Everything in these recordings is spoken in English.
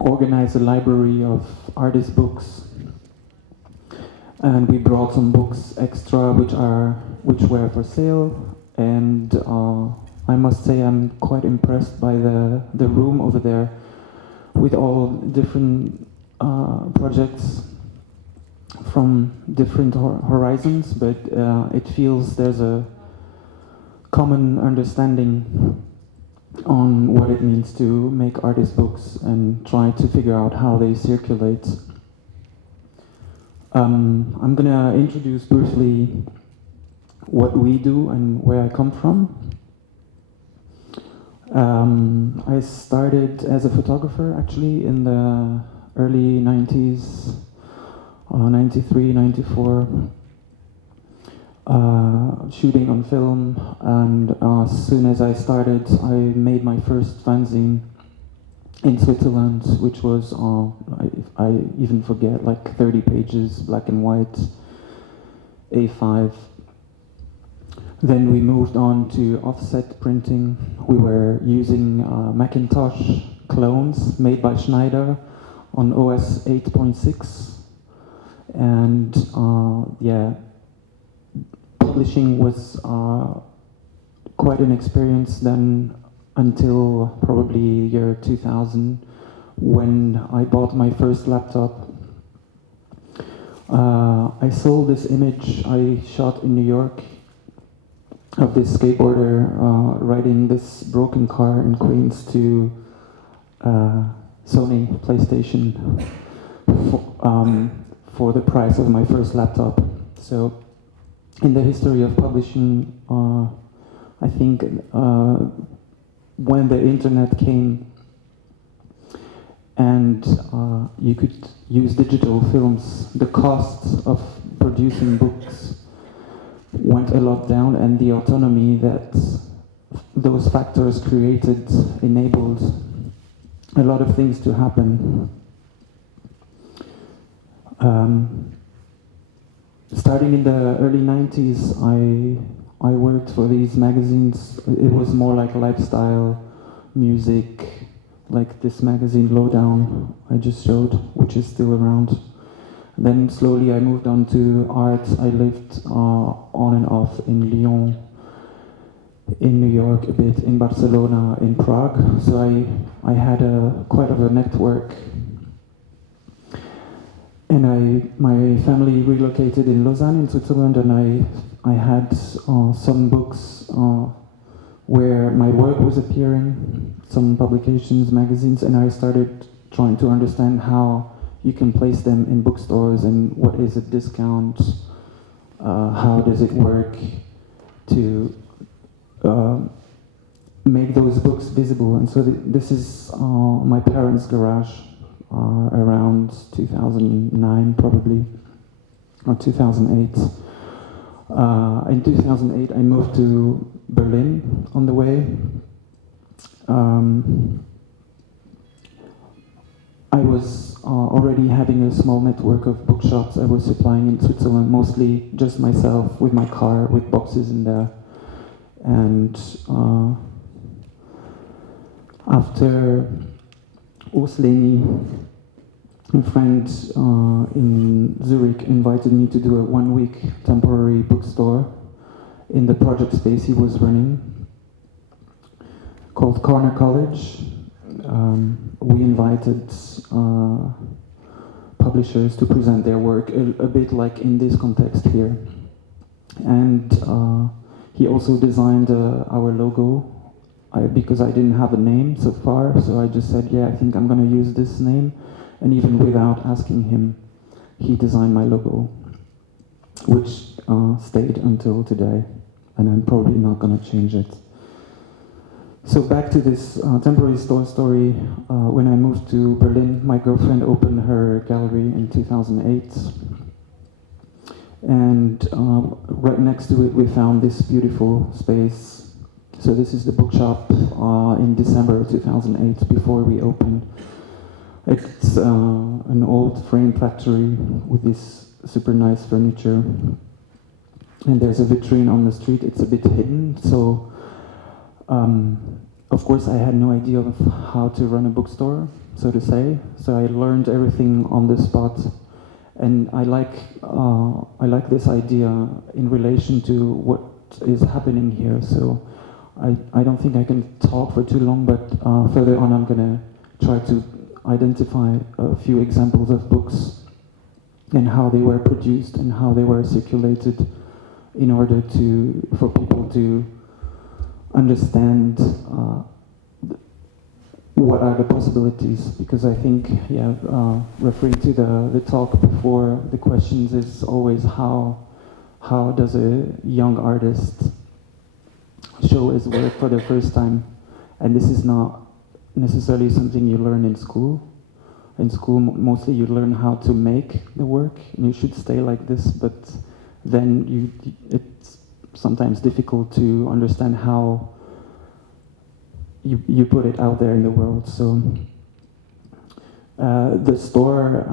organize a library of artist books, and we brought some books extra which were for sale. And I must say I'm quite impressed by the room over there with all different projects from different horizons, but it feels there's a common understanding on what it means to make artist books and try to figure out how they circulate. I'm gonna introduce briefly what we do and where I come from. I started as a photographer actually in the early 90s, 93, 94, shooting on film, and as soon as I started, I made my first fanzine in Switzerland, which was, I even forget, like 30 pages, black and white, A5. Then we moved on to offset printing. We were using Macintosh clones made by Schneider on OS 8.6. And yeah, publishing was quite an experience then until probably year 2000 when I bought my first laptop. I sold this image I shot in New York of this skateboarder riding this broken car in Queens to Sony PlayStation for the price of my first laptop. So in the history of publishing, I think when the internet came and you could use digital films, the costs of producing books went a lot down, and the autonomy that those factors created enabled a lot of things to happen. Starting in the early 90s, I worked for these magazines. It was more like lifestyle, music, like this magazine Lowdown I just showed, which is still around. Then slowly I moved on to art. I lived on and off in Lyon, in New York a bit, in Barcelona, in Prague. So I had quite of a network. And my family relocated in Lausanne in Switzerland, and I had some books where my work was appearing, some publications, magazines, and I started trying to understand how you can place them in bookstores and what is a discount, how does it work to make those books visible. And so this is my parents' garage around 2009 probably, or 2008. In 2008 I moved to Berlin on the way. I was already having a small network of bookshops I was supplying in Switzerland, mostly just myself with my car with boxes in there. And after Urs Leni, a friend in Zurich, invited me to do a one-week temporary bookstore in the project space he was running called Corner College. We invited publishers to present their work, a bit like in this context here. And he also designed our logo, because I didn't have a name so far, so I just said, yeah, I think I'm going to use this name. And even without asking him, he designed my logo, which stayed until today, and I'm probably not going to change it. So back to this temporary store story. When I moved to Berlin, my girlfriend opened her gallery in 2008. And right next to it, we found this beautiful space. So this is the bookshop in December 2008, before we opened. It's an old frame factory with this super nice furniture. And there's a vitrine on the street. It's a bit hidden, so of course I had no idea of how to run a bookstore. so to say. So I learned everything on the spot, and I like this idea in relation to what is happening here. So I don't think I can talk for too long, but further on I'm gonna try to identify a few examples of books and how they were produced and how they were circulated in order for people to understand what are the possibilities. Because I think, referring to the talk before, the questions is always how does a young artist show his work for the first time? And this is not necessarily something you learn in school. In school, mostly you learn how to make the work, and you should stay like this, but then it's sometimes difficult to understand how you put it out there in the world. So the store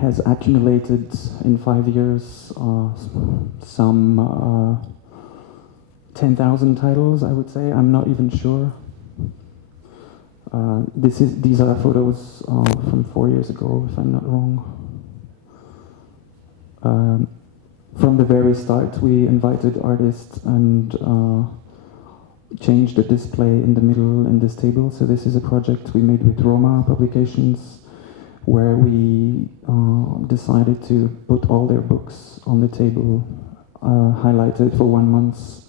has accumulated in 5 years some 10,000 titles, I would say. I'm not even sure. These are photos from 4 years ago, if I'm not wrong. From the very start, we invited artists and changed the display in the middle in this table. So this is a project we made with Roma Publications, where we decided to put all their books on the table, highlighted for 1 month,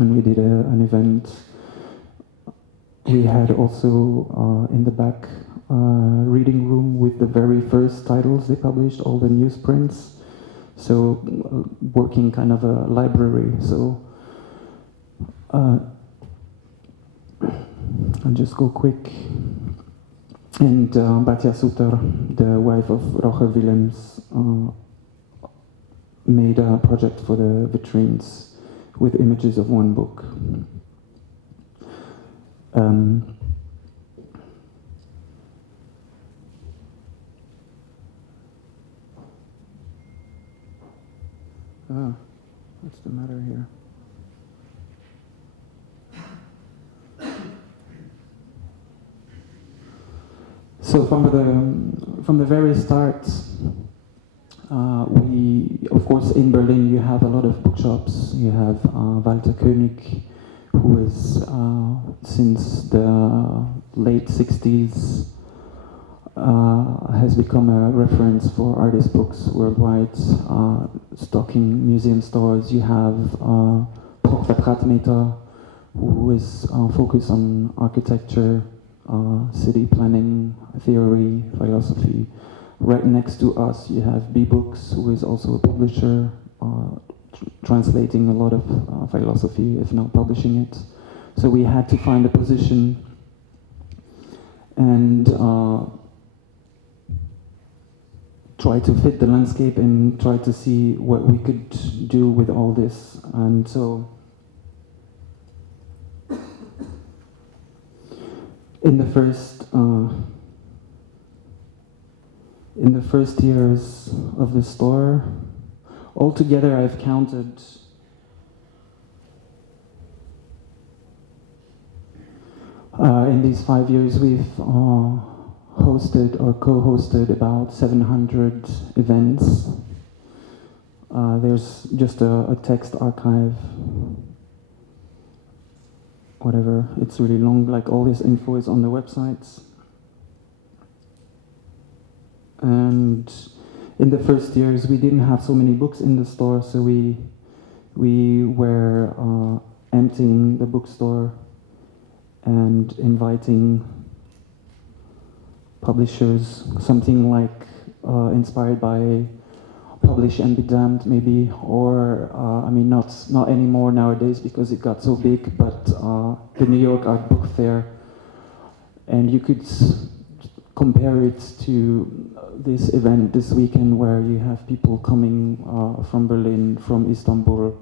and we did an event. We had also in the back reading room with the very first titles they published, all the newsprints. So working kind of a library. So I'll just go quick. And Batya Suter, the wife of Roger Willems, made a project for the vitrines with images of one book. What's the matter here? So from the very start, we, of course, in Berlin you have a lot of bookshops. You have Walter Koenig, who is since the late 60s has become a reference for artist books worldwide, stocking museum stores. You have Prachtmeter, who is focused on architecture, city planning, theory, philosophy. Right next to us you have B-Books, who is also a publisher, translating a lot of philosophy, if not publishing it. So we had to find a position and try to fit the landscape and try to see what we could do with all this. And so in the first years of the store, altogether I've counted in these 5 years we've hosted or co-hosted about 700 events. There's just a text archive, whatever, it's really long, like all this info is on the websites. And in the first years we didn't have so many books in the store, so we were emptying the bookstore and inviting publishers, something like inspired by Publish and Be Damned, maybe, or I mean not anymore nowadays because it got so big, but the New York Art Book Fair, and you could compare it to this event this weekend where you have people coming from Berlin, from Istanbul,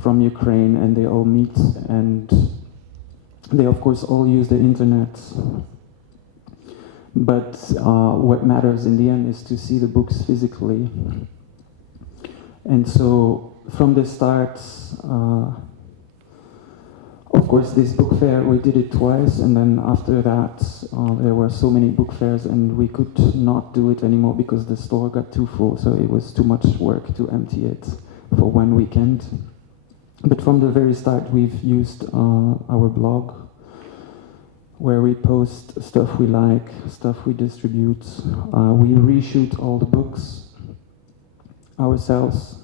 from Ukraine, and they all meet, and they of course all use the internet. But what matters in the end is to see the books physically. And so from the start, of course, this book fair, we did it twice, and then after that, there were so many book fairs, and we could not do it anymore because the store got too full, so it was too much work to empty it for one weekend. But from the very start, we've used our blog, where we post stuff we like, stuff we distribute. We reshoot all the books ourselves,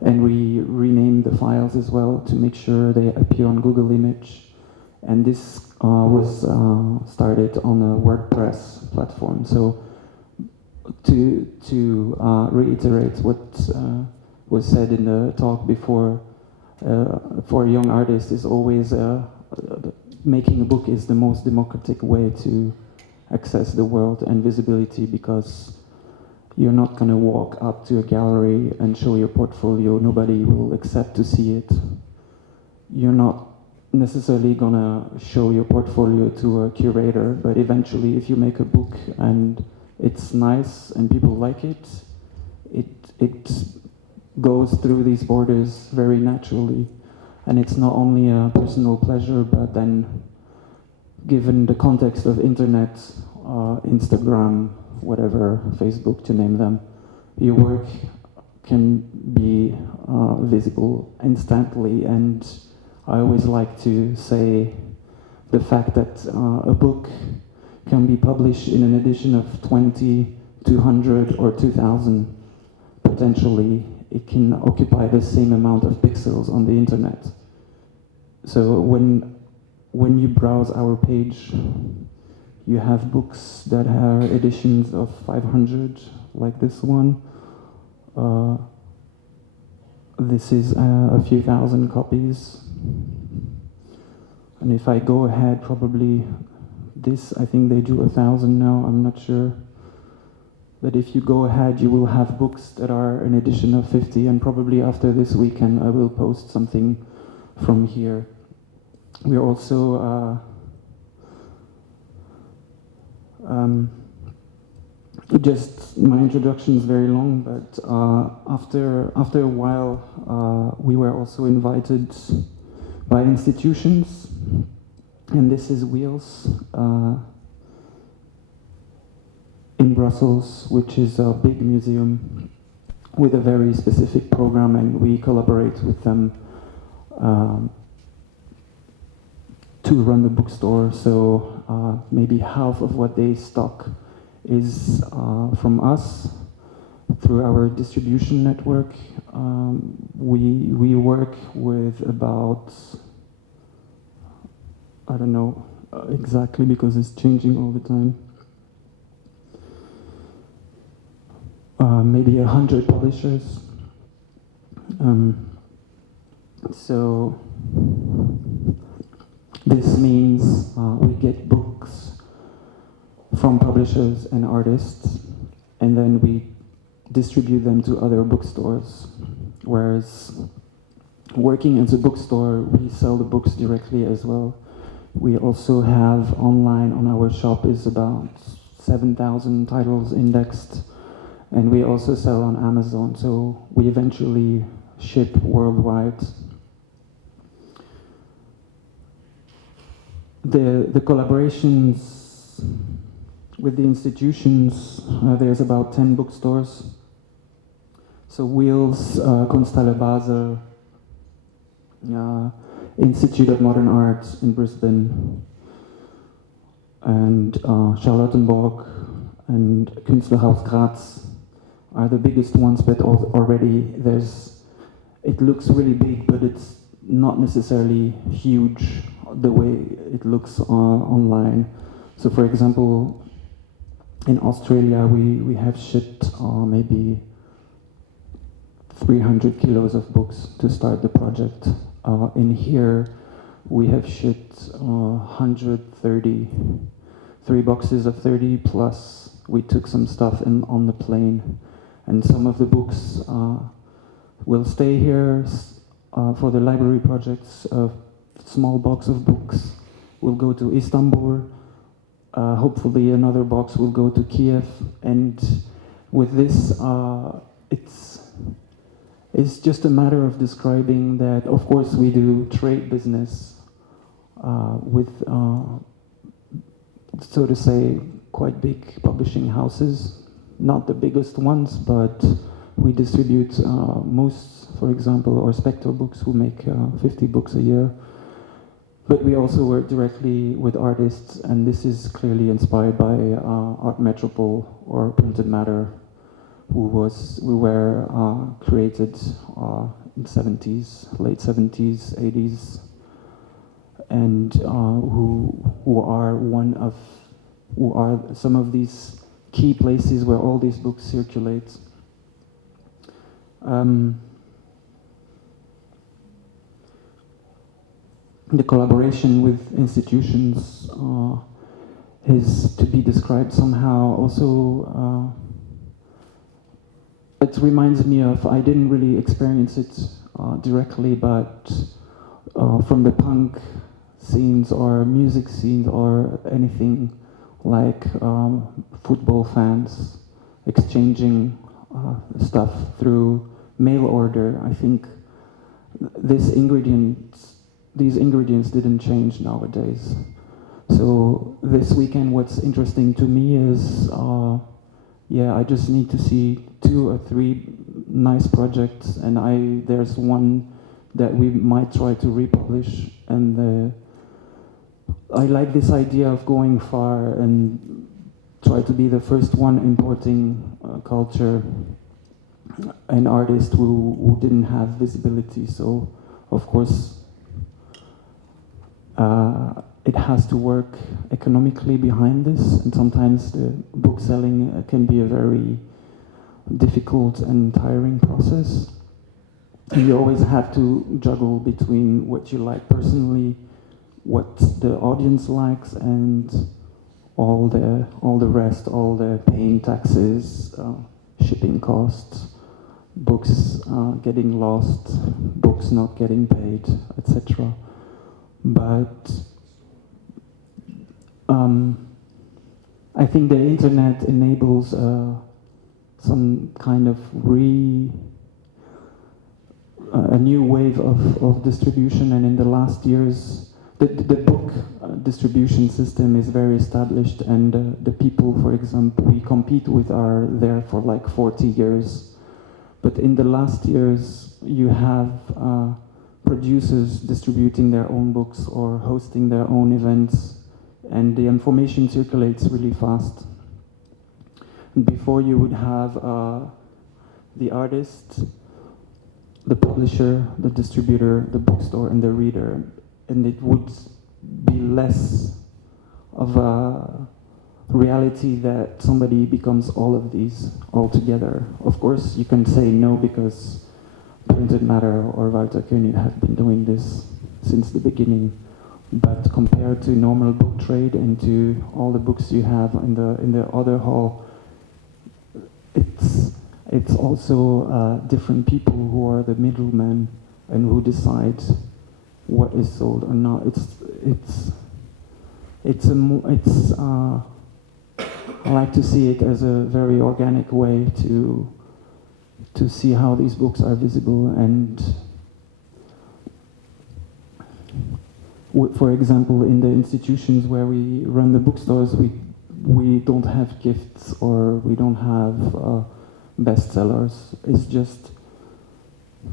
and we rename the files as well to make sure they appear on Google Image. And this was started on a WordPress platform. So to reiterate what was said in the talk before, for a young artist is always making a book is the most democratic way to access the world and visibility, because you're not going to walk up to a gallery and show your portfolio. Nobody will accept to see it. You're not necessarily going to show your portfolio to a curator, but eventually if you make a book and it's nice and people like it, it goes through these borders very naturally. And it's not only a personal pleasure, but then given the context of internet, Instagram, whatever, Facebook, to name them, your work can be visible instantly. And I always like to say the fact that a book can be published in an edition of 20, 200, or 2000, potentially. It can occupy the same amount of pixels on the internet. So when you browse our page, you have books that are editions of 500, like this one. This is a few thousand copies. And if I go ahead, probably this, I think they do 1,000 now, I'm not sure. But if you go ahead, you will have books that are an edition of 50, and probably after this weekend I will post something from here. We're also just my introduction is very long, but after a while we were also invited by institutions, and this is Wheels in Brussels, which is a big museum with a very specific program, and we collaborate with them to run the bookstore. So maybe half of what they stock is from us through our distribution network. We work with about, I don't know exactly because it's changing all the time, maybe 100 publishers. So this means we get books from publishers and artists, and then we distribute them to other bookstores. Whereas working as a bookstore, we sell the books directly as well. We also have online on our shop is about 7,000 titles indexed, and we also sell on Amazon, so we eventually ship worldwide. The collaborations with the institutions, there's about 10 bookstores. So Wheels, Kunsthalle Basel, Institute of Modern Art in Brisbane, and Charlottenburg and Künstlerhaus Graz are the biggest ones, but already it looks really big, but it's not necessarily huge the way it looks online. So for example, in Australia, we have shipped maybe 300 kilos of books to start the project. In here, we have shipped 130, 3 boxes of 30, plus we took some stuff on the plane. And some of the books will stay here for the library projects. A small box of books will go to Istanbul. Hopefully another box will go to Kiev. And with this, it's just a matter of describing that, of course, we do trade business with, so to say, quite big publishing houses. Not the biggest ones, but we distribute Moose, for example, or Spectre Books, who make 50 books a year. But we also work directly with artists, and this is clearly inspired by Art Metropole or Printed Matter, who were created in 70s, late 70s, 80s, and who are some of these key places where all these books circulate. The collaboration with institutions is to be described somehow. Also, it reminds me of, I didn't really experience it directly, but from the punk scenes or music scenes or anything like football fans exchanging stuff through mail order. I think these ingredients didn't change nowadays. So this weekend, what's interesting to me is, I just need to see 2 or 3 nice projects, and there's one that we might try to republish, and I like this idea of going far and try to be the first one importing culture and artists who didn't have visibility. So, of course, it has to work economically behind this, and sometimes the book selling can be a very difficult and tiring process. And you always have to juggle between what you like personally, what the audience likes, and all the rest, all the paying taxes, shipping costs, books getting lost, books not getting paid, etc. But I think the internet enables some kind of a new wave of distribution, and in the last years, the book distribution system is very established, and the people, for example, we compete with are there for like 40 years. But in the last years, you have producers distributing their own books or hosting their own events, and the information circulates really fast. And before, you would have the artist, the publisher, the distributor, the bookstore, and the reader, and it would be less of a reality that somebody becomes all of these all together. Of course, you can say no, because Printed Matter or Walter Koenig have been doing this since the beginning. But compared to normal book trade and to all the books you have in the other hall, it's also different people who are the middlemen and who decide what is sold or not. I like to see it as a very organic way to see how these books are visible. And for example, in the institutions where we run the bookstores, we don't have gifts or we don't have bestsellers. It's just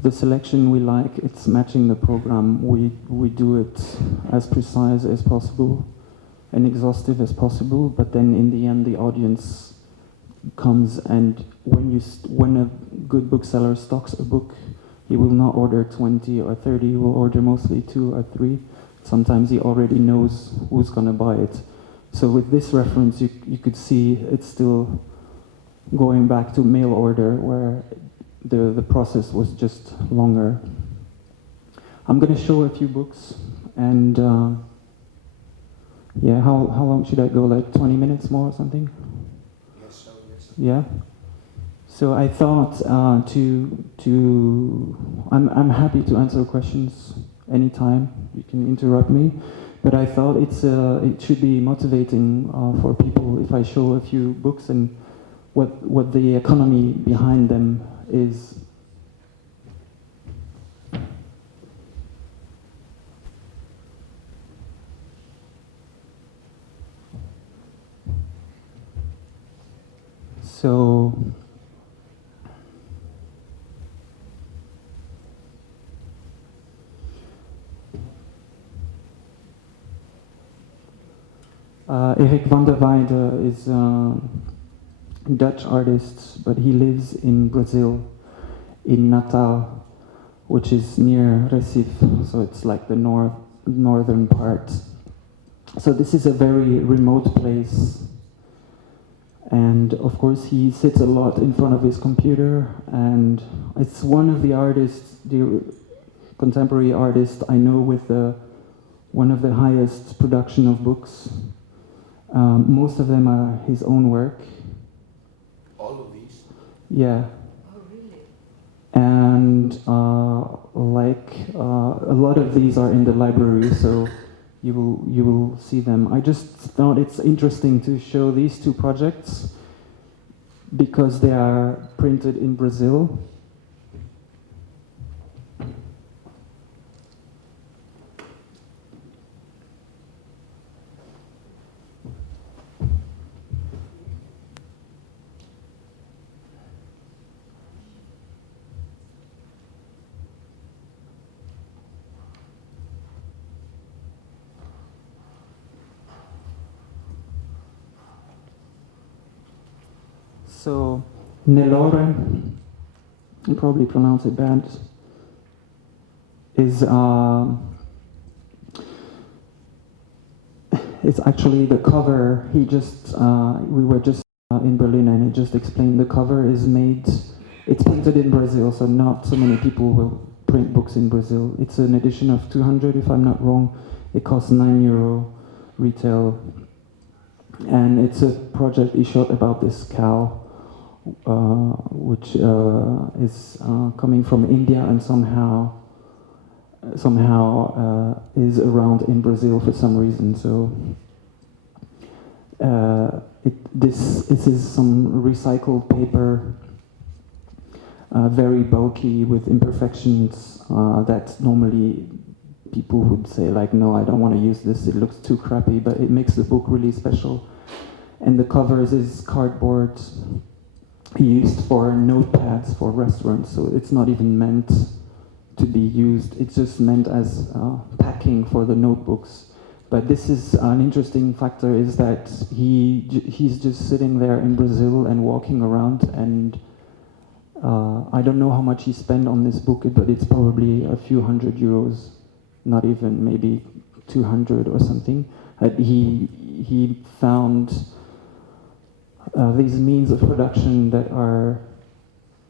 the selection we like. It's matching the program. We do it as precise as possible and exhaustive as possible. But then in the end, the audience comes, and when a good bookseller stocks a book, he will not order 20 or 30. He will order mostly 2 or 3. Sometimes he already knows who's going to buy it. So with this reference, you could see it's still going back to mail order, where the process was just longer. I'm going to show a few books, and how long should I go? Like 20 minutes more or something? Yes. Yeah. So I thought I'm happy to answer questions anytime. You can interrupt me, but I thought it should be motivating for people if I show a few books and what the economy behind them is. So Erik van der Weijden is a Dutch artist, but he lives in Brazil, in Natal, which is near Recife, so it's like the northern part. So this is a very remote place, and of course he sits a lot in front of his computer, and it's one of the artists, the contemporary artists I know with one of the highest production of books. Most of them are his own work. All of these? Yeah. Oh, really? And a lot of these are in the library, so you will see them. I just thought it's interesting to show these two projects because they are printed in Brazil. So, Nelore, I probably pronounce it bad, is it's actually the cover. He just we were just in Berlin, and he just explained the cover is made. It's printed in Brazil, so not so many people will print books in Brazil. It's an edition of 200, if I'm not wrong. It costs €9 retail, and it's a project he shot about this cow. Which is coming from India and somehow is around in Brazil for some reason. So this is some recycled paper, very bulky with imperfections that normally people would say like, no, I don't want to use this, it looks too crappy, but it makes the book really special. And the covers is cardboard used for notepads for restaurants, so it's not even meant to be used, it's just meant as packing for the notebooks. But this is an interesting factor, is that he's just sitting there in Brazil and walking around, and I don't know how much he spent on this book, but it's probably a few €100, not even, maybe 200 or something. He found these means of production that are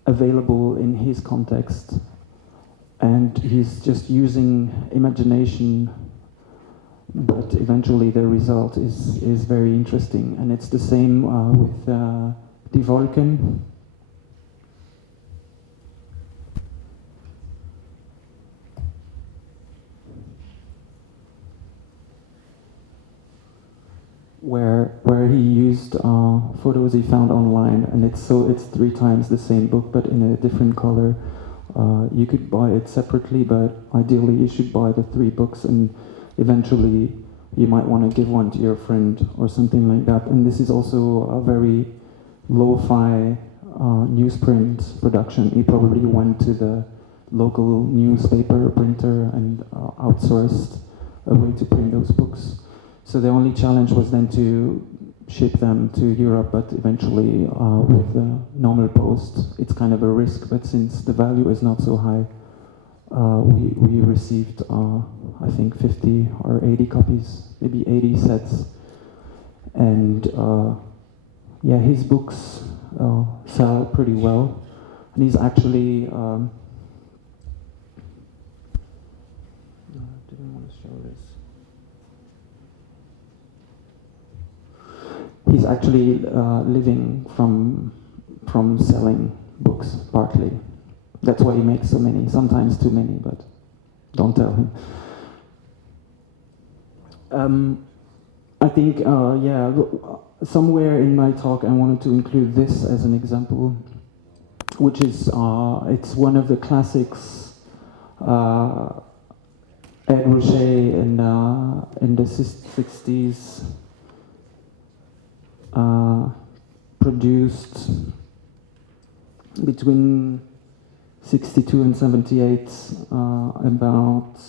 available in his context, and he's just using imagination, but eventually the result is very interesting. And it's the same with Die Wolken. Where he used photos he found online, and it's 3 times the same book but in a different color. You could buy it separately, but ideally you should buy the 3 books, and eventually you might want to give one to your friend or something like that. And this is also a very lo-fi newsprint production. He probably went to the local newspaper printer and outsourced a way to print those books. So the only challenge was then to ship them to Europe, but eventually with the normal post, it's kind of a risk, but since the value is not so high, we received, I think 50 or 80 copies, maybe 80 sets. And yeah, his books sell pretty well. And he's actually, didn't want to show this. He's actually living from selling books, partly. That's why he makes so many, sometimes too many, but don't tell him. I think, yeah, somewhere in my talk I wanted to include this as an example, which is, it's one of the classics, Ed Ruscha in the 60s, produced between 62 and 78 about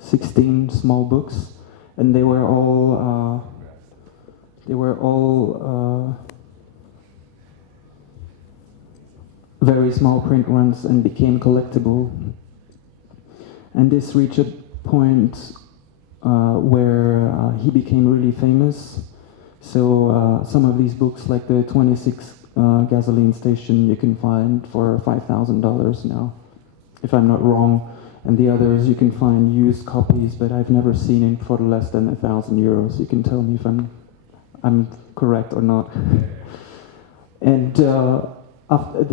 16 small books, and they were all very small print runs and became collectible. And this reached a point where he became really famous. So some of these books, like the 26 gasoline station, you can find for $5,000 now, if I'm not wrong. And the others you can find used copies, but I've never seen it for less than €1,000. You can tell me if I'm correct or not. And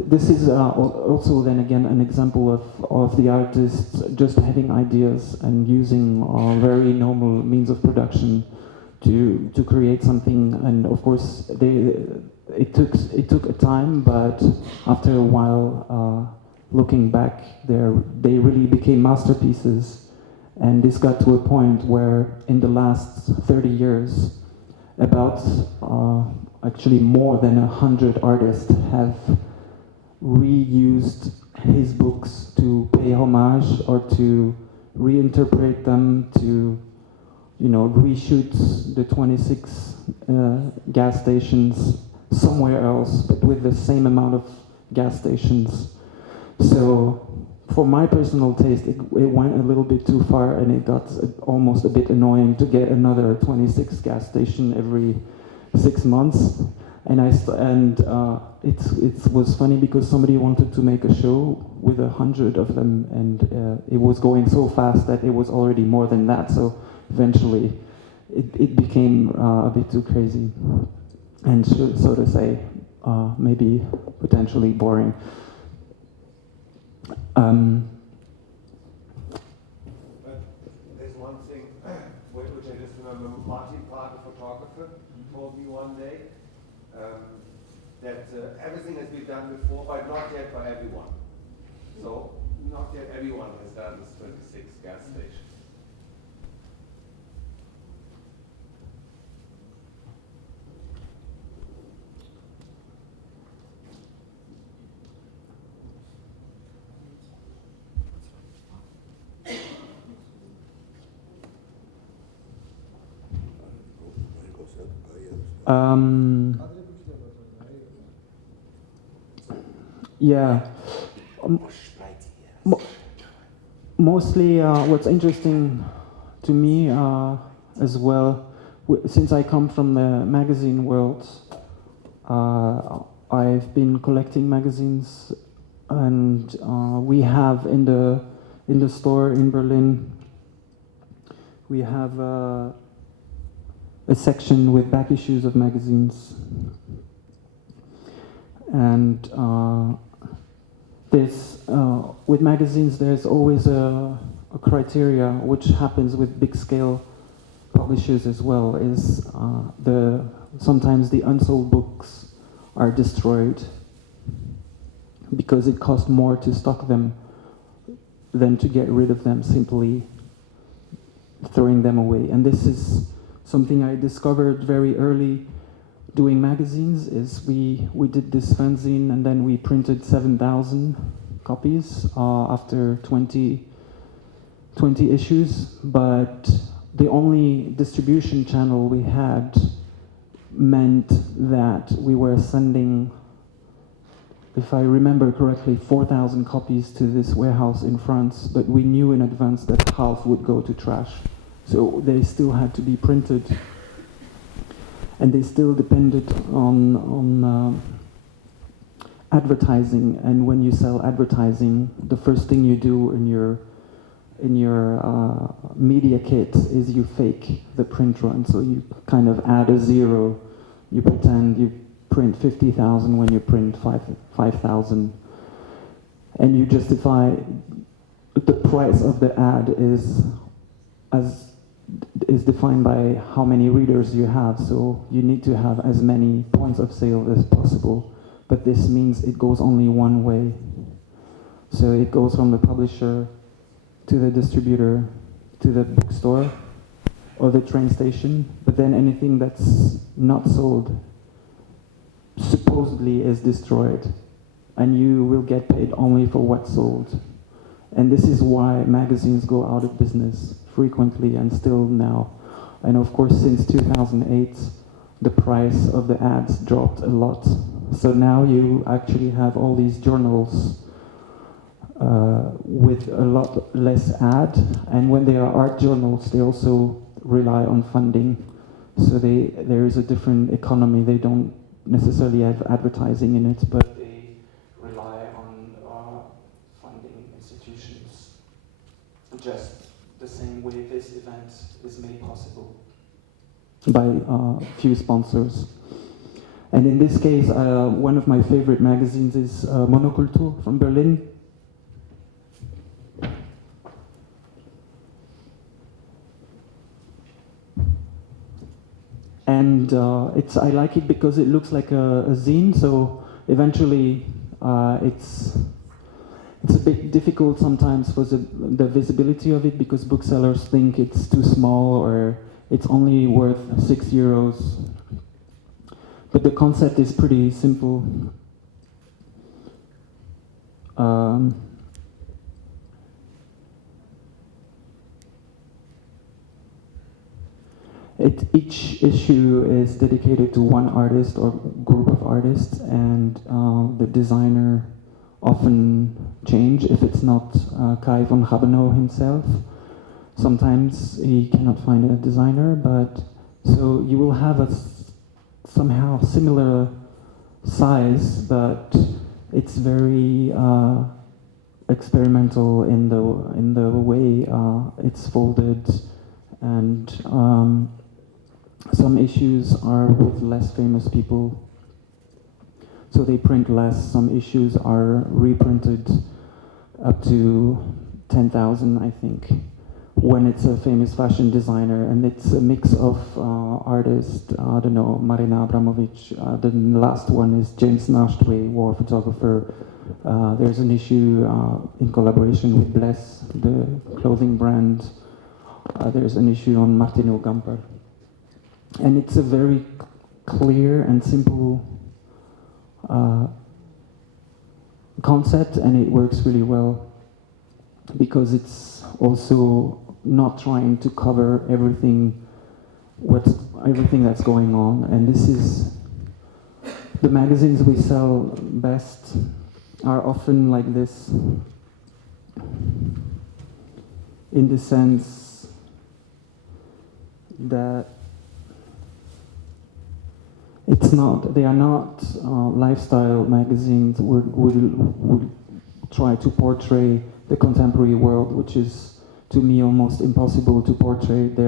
this is also then again an example of the artists just having ideas and using very normal means of production to create something. And of course it took a time, but after a while, looking back, they really became masterpieces. And this got to a point where in the last 30 years, about actually more than 100 artists have reused his books to pay homage or to reinterpret them, to reshoot the 26 gas stations somewhere else, but with the same amount of gas stations. So for my personal taste, it went a little bit too far, and it got almost a bit annoying to get another 26 gas station every 6 months. And it was funny because somebody wanted to make a show with 100 of them, and it was going so fast that it was already more than that. So eventually, it became a bit too crazy, and so to say, maybe potentially boring. But there's one thing which I just remember. Martin Park, a photographer, told me one day that everything has been done before, but not yet by everyone. So not yet everyone has done this 26 gas station. Yeah. Mostly what's interesting to me as well, since I come from the magazine world, I've been collecting magazines, and we have in the store in Berlin, we have a section with back issues of magazines. And with magazines, there's always a criteria, which happens with big scale publishers as well, is sometimes the unsold books are destroyed because it costs more to stock them than to get rid of them, simply throwing them away. And this is something I discovered very early doing magazines. Is we did this fanzine, and then we printed 7,000 copies after 20 issues, but the only distribution channel we had meant that we were sending, if I remember correctly, 4,000 copies to this warehouse in France, but we knew in advance that half would go to trash. So they still had to be printed, and they still depended on advertising. And when you sell advertising, the first thing you do in your media kit is you fake the print run. So you kind of add a zero. You pretend you print 50,000 when you print 5,000, and you justify the price of the ad is defined by how many readers you have. So you need to have as many points of sale as possible, but this means it goes only one way. So it goes from the publisher to the distributor to the bookstore or the train station, but then anything that's not sold, supposedly supposedly is destroyed, and you will get paid only for what's sold. And this is why magazines go out of business frequently and still now. And of course, since 2008, the price of the ads dropped a lot. So now you actually have all these journals with a lot less ad, and when they are art journals, they also rely on funding. So there is a different economy. They don't necessarily have advertising in it, but they rely on funding institutions. Just the same way this event is made possible by few sponsors. And in this case, one of my favorite magazines is Monocultur from Berlin. And I like it because it looks like a zine, so eventually it's a bit difficult sometimes for the visibility of it, because booksellers think it's too small or it's only worth €6. But the concept is pretty simple. Each issue is dedicated to one artist or group of artists, and the designer often change if it's not Kai von Habenow himself. Sometimes he cannot find a designer, but so you will have a somehow similar size, but it's very experimental in the way it's folded, and some issues are with less famous people, so they print less. Some issues are reprinted up to 10,000, I think, when it's a famous fashion designer, and it's a mix of artists. I don't know, Marina Abramovic. The last one is James Nashtway, war photographer. There's an issue in collaboration with Bless, the clothing brand. There's an issue on Martino Gamper. And it's a very clear and simple concept, and it works really well because it's also not trying to cover everything that's going on. And this is the magazines we sell best are often like this, in the sense that they are not lifestyle magazines would try to portray the contemporary world, which is to me almost impossible to portray. They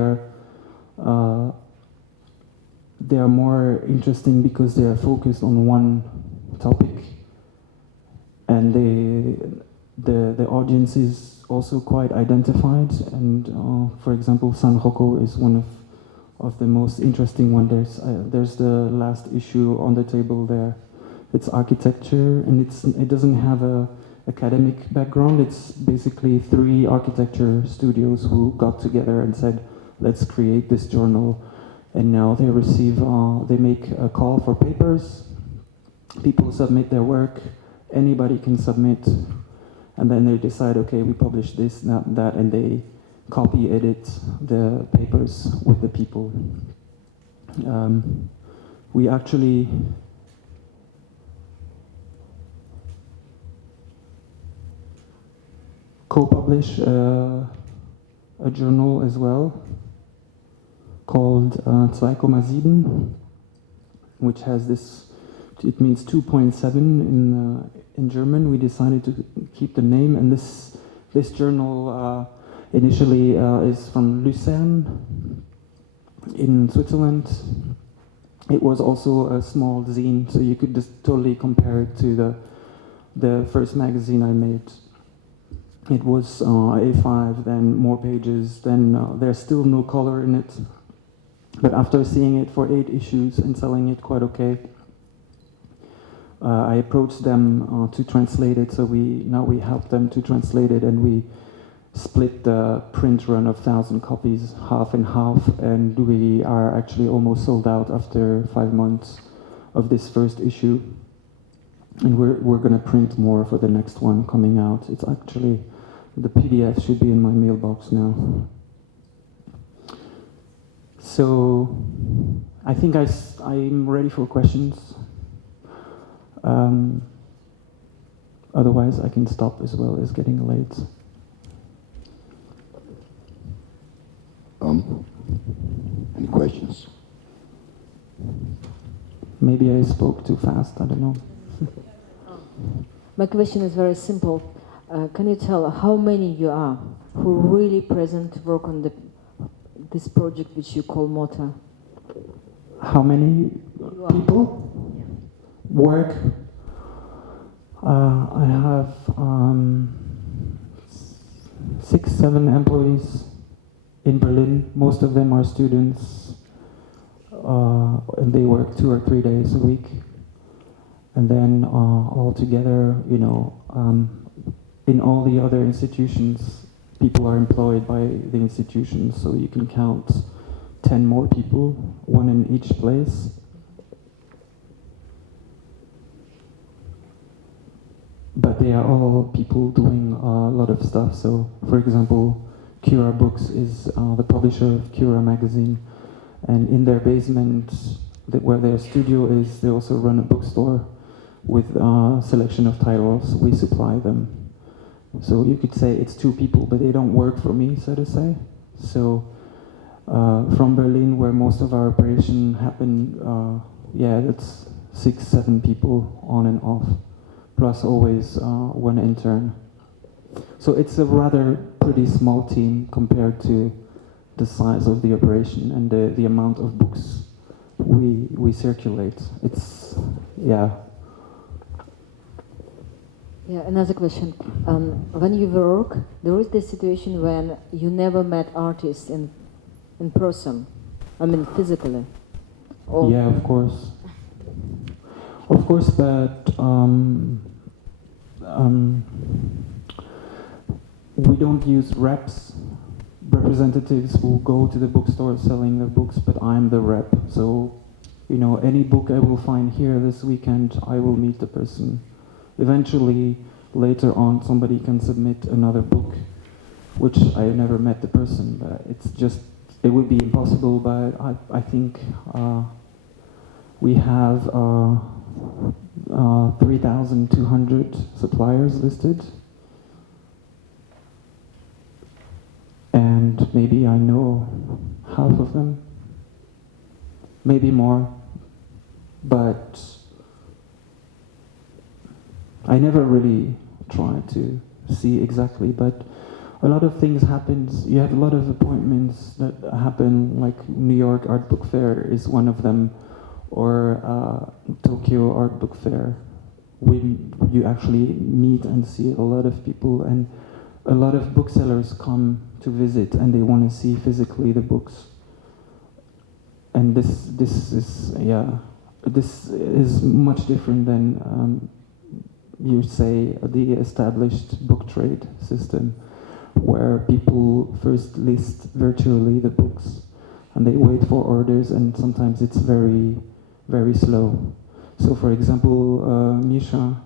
are more interesting because they are focused on one topic, and the audience is also quite identified. And for example, San Rocco is one of the most interesting one. There's the last issue on the table there. It's architecture, and it doesn't have a academic background. It's basically 3 architecture studios who got together and said, let's create this journal. And now they make a call for papers. People submit their work. Anybody can submit. And then they decide, okay, we publish this, that, and they copy edit the papers with the people. We actually co-publish a journal as well called 2,7, which has this, it means 2.7 in German. We decided to keep the name, and this journal initially is from Lucerne in Switzerland. It was also a small zine, so you could just totally compare it to the first magazine I made. It was A5, then more pages, then there's still no color in it. But after seeing it for 8 issues and selling it quite okay, I approached them to translate it. So now we help them to translate it, and we split the print run of 1,000 copies half and half, and we are actually almost sold out after 5 months. of this first issue. And we're going to print more for the next one coming out. It's actually, the PDF should be in my mailbox now. So I think I'm ready for questions. Otherwise, I can stop as well. It's getting late. Any questions? Maybe I spoke too fast. I don't know. My question is very simple. Can you tell how many you are who really present work on this project which you call Mota? How many people work? I have 6, 7 employees in Berlin. Most of them are students, and they work 2 or 3 days a week. And then all together, in all the other institutions, people are employed by the institutions, so you can count 10 more people, 1 in each place. But they are all people doing a lot of stuff. So, for example, Cura Books is the publisher of Cura magazine, and in their basement, where their studio is, they also run a bookstore with a selection of titles. We supply them. So you could say it's 2 people, but they don't work for me, so to say. So from Berlin, where most of our operation happened, that's 6, 7 people on and off, plus always 1 intern. So it's a rather pretty small team compared to the size of the operation and the amount of books we circulate. It's, yeah. Yeah, another question. When you work, there is this situation when you never met artists in person, I mean physically. Or Yeah, of course. Of course, but we don't use reps, representatives who go to the bookstore selling the books, but I'm the rep. So, any book I will find here this weekend, I will meet the person. Eventually, later on, somebody can submit another book, which I never met the person, but it would be impossible, but I think we have 3,200 suppliers listed. And maybe I know half of them, maybe more, but I never really tried to see exactly, but a lot of things happens. You have a lot of appointments that happen, like New York Art Book Fair is one of them, or Tokyo Art Book Fair. You actually meet and see a lot of people, and a lot of booksellers come to visit, and they want to see physically the books. And this is much different than you say the established book trade system, where people first list virtually the books, and they wait for orders, and sometimes it's very, very slow. So, for example, Misha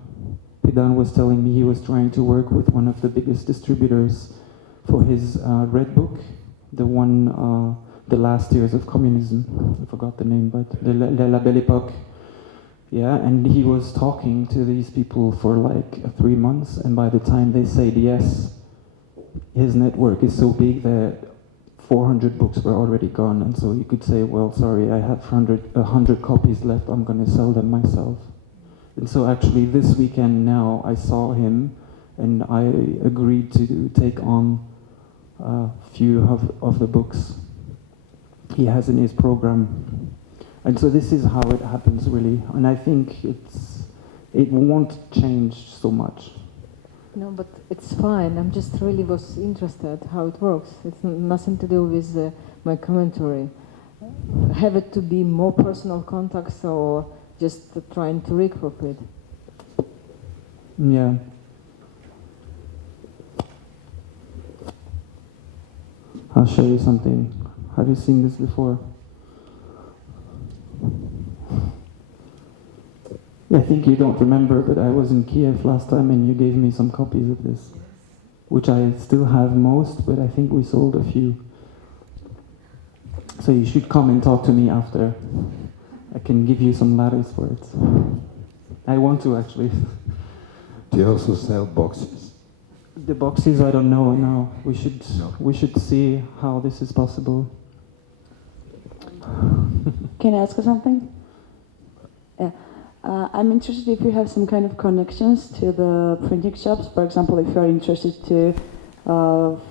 Pidan was telling me he was trying to work with one of the biggest distributors for his Red Book, the one, the last years of communism. I forgot the name, but La Belle Époque. Yeah, and he was talking to these people for like 3 months, and by the time they said yes, his network is so big that 400 books were already gone, and so you could say, well, sorry, I have 100 copies left, I'm going to sell them myself. And so actually this weekend now I saw him, and I agreed to take on a few of the books he has in his program. And so this is how it happens, really. And I think it won't change so much. No, but it's fine. I'm just really was interested how it works. It's nothing to do with my commentary. Have it to be more personal contacts or just trying to recruit it? Yeah. I'll show you something. Have you seen this before? think you don't remember, but I was in Kiev last time and you gave me some copies of this, which I still have most, but I think we sold a few. So you should come and talk to me after. I can give you some letters for it. I want to, actually. Do you also sell boxes? The boxes, I don't know now. No. We should see how this is possible. Can I ask you something? Yeah. I'm interested if you have some kind of connections to the printing shops. For example, if you're interested to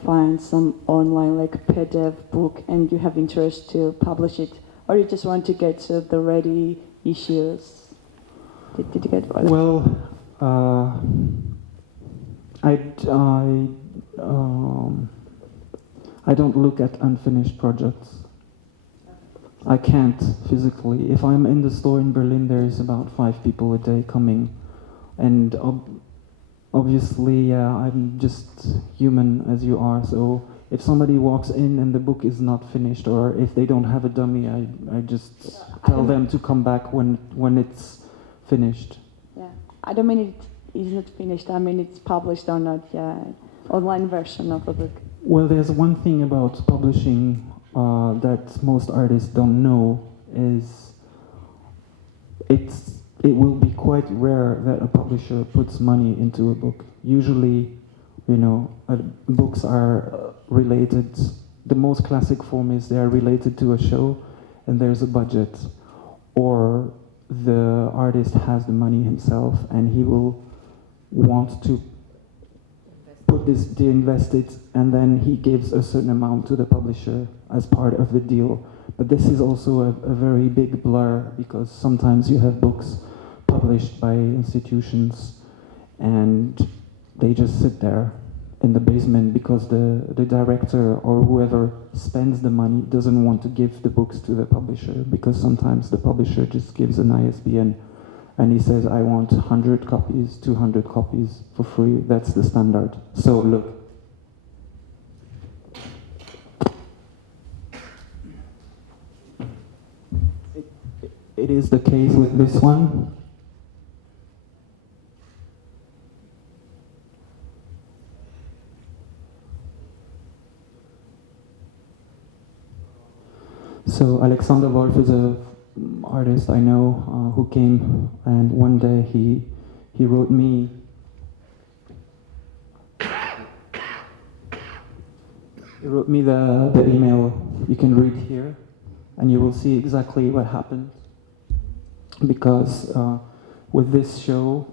find some online like PDF book and you have interest to publish it, or you just want to get the ready issues. Did you get what? Well, I don't look at unfinished projects. I can't physically. If I'm in the store in Berlin, there's about 5 people a day coming, and obviously, I'm just human as you are. So if somebody walks in and the book is not finished, or if they don't have a dummy, I just tell them to come back when it's finished. Yeah, I don't mean it is not finished. I mean it's published or not. Yeah, online version of the book. Well, there's one thing about publishing that most artists don't know is it will be quite rare that a publisher puts money into a book. Usually, books are related. The most classic form is they are related to a show, and there's a budget, or the artist has the money himself, and he will want to to invest it, and then he gives a certain amount to the publisher as part of the deal. But this is also a very big blur, because sometimes you have books published by institutions and they just sit there in the basement because the director or whoever spends the money doesn't want to give the books to the publisher, because sometimes the publisher just gives an ISBN and he says, I want 100 copies, 200 copies for free. That's the standard. So look. It is the case with this one. So Alexander Wolf is a artist I know who came, and one day he wrote me the email. You can read here and you will see exactly what happened, because with this show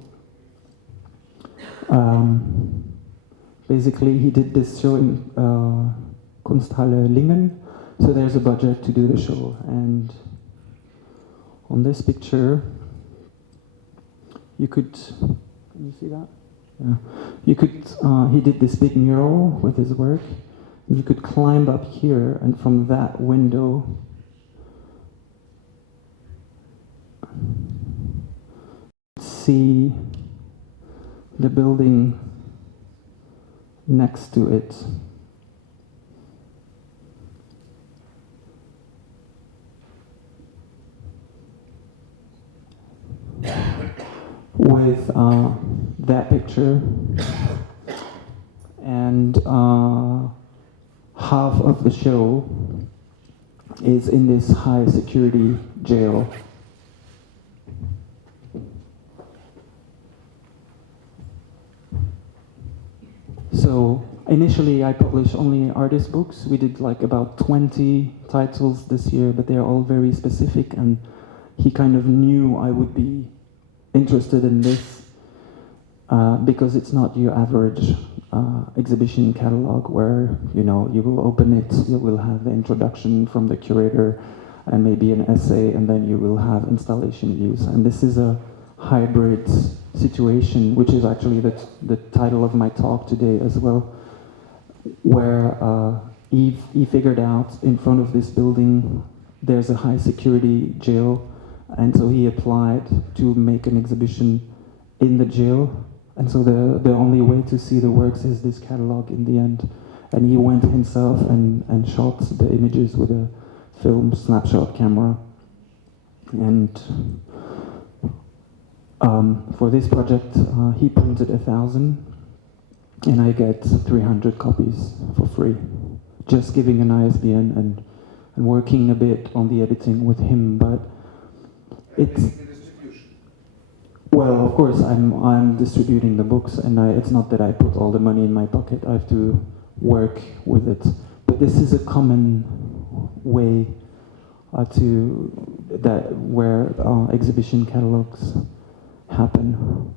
basically he did this show in Kunsthalle Lingen, so there's a budget to do the show, and on this picture, you could, can you see that? Yeah. You could, he did this big mural with his work. You could climb up here, and from that window, see the building next to it. With that picture, and half of the show is in this high security jail. So initially I published only artist books. We did like about 20 titles this year, but they're all very specific, and he kind of knew I would be interested in this because it's not your average exhibition catalog where you will open it, you will have the introduction from the curator and maybe an essay, and then you will have installation views. And this is a hybrid situation, which is actually the title of my talk today as well, where he figured out in front of this building there's a high security jail. And so he applied to make an exhibition in the jail. And so the only way to see the works is this catalog in the end. And he went himself and shot the images with a film snapshot camera. And For this project, he printed 1,000, and I get 300 copies for free. Just giving an ISBN and working a bit on the editing with him, but it's well, of course, I'm distributing the books, and it's not that I put all the money in my pocket. I have to work with it. But this is a common way where exhibition catalogs happen.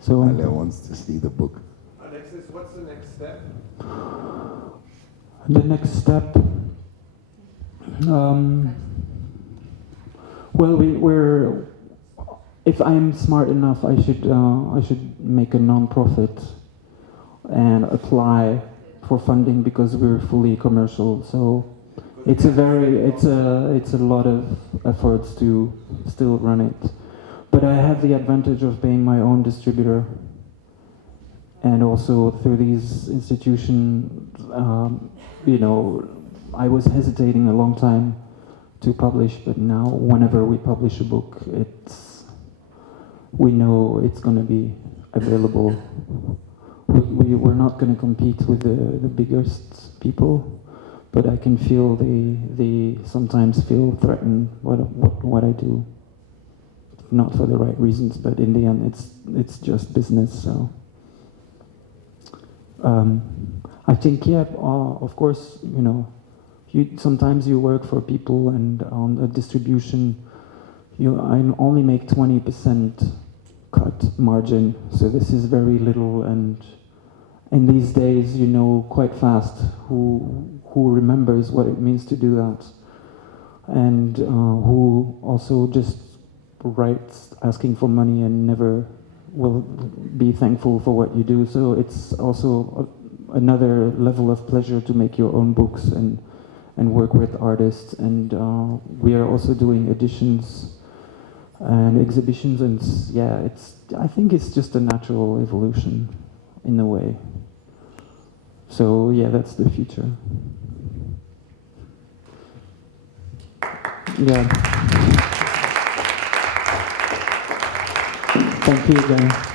So Ale wants to see the book. Alexis, what's the next step? the next step, well, we're. If I'm smart enough, I should make a non-profit and apply for funding because we're fully commercial. So it's a lot of efforts to still run it. But I have the advantage of being my own distributor, and also through these institutions, I was hesitating a long time to publish, but now whenever we publish a book, we know it's going to be available. We're not going to compete with the biggest people, but I can feel they sometimes feel threatened what I do. Not for the right reasons, but in the end, it's just business. So I think, of course, sometimes you work for people, and on the distribution, I only make 20% cut margin. So this is very little, and in these days, quite fast who remembers what it means to do that, and who also just writes asking for money and never will be thankful for what you do. So it's also another level of pleasure to make your own books and work with artists. And we are also doing editions and exhibitions, and I think it's just a natural evolution in a way. So yeah, that's the future. Yeah. Thank you again.